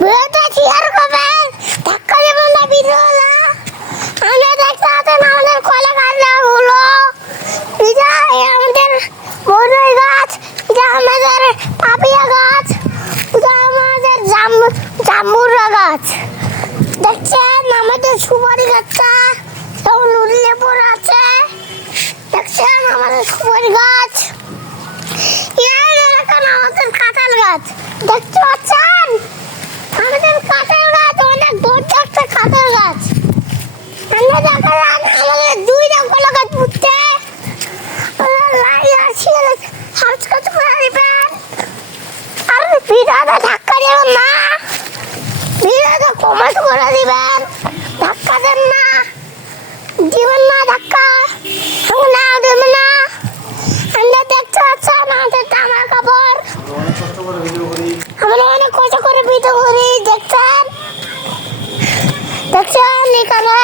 ভিডিওটা শেয়ার করবেন, ধাক্কা দেবেন না ভিডিওটা। আমরা দেখতে পাচ্ছেন আমাদের কলা গাছগুলো, এটা আমাদের বড়ই গাছ, এটা আমাদের পাপিয়া গাছ, এটা আমাদের জাম্বুর গাছ। দেখছেন আমাদের সুপারি গাছটা সব নুড়িয়ে পড়ে আছে। দেখছেন আমাদের সুপারি গাছ, আমাদের কাঁঠাল গাছ দেখতে পাচ্ছেন, আমাদের কাঁঠাল গাছ অনেক বড় একটা কাঁঠাল গাছ। আমরা দেখালাম আমাদের দুইটা কলা গাছ পুঁততে, লাইক আর শেয়ার সাবস্ক্রাইব করে দিবেন। আর ভিডিওটা ধাক্কা দেবেন না, ভিডিওটা কমেন্ট করে দিবেন, ধাক্কা দেন না, দিবেন না ধাক্কা, না দেবেন না। আমরা দেখতে পাচ্ছেন আমাদের জামা কাপড়, আমরা অনেক কষ্ট করে ভিডিও করি। দেখছেন এখানে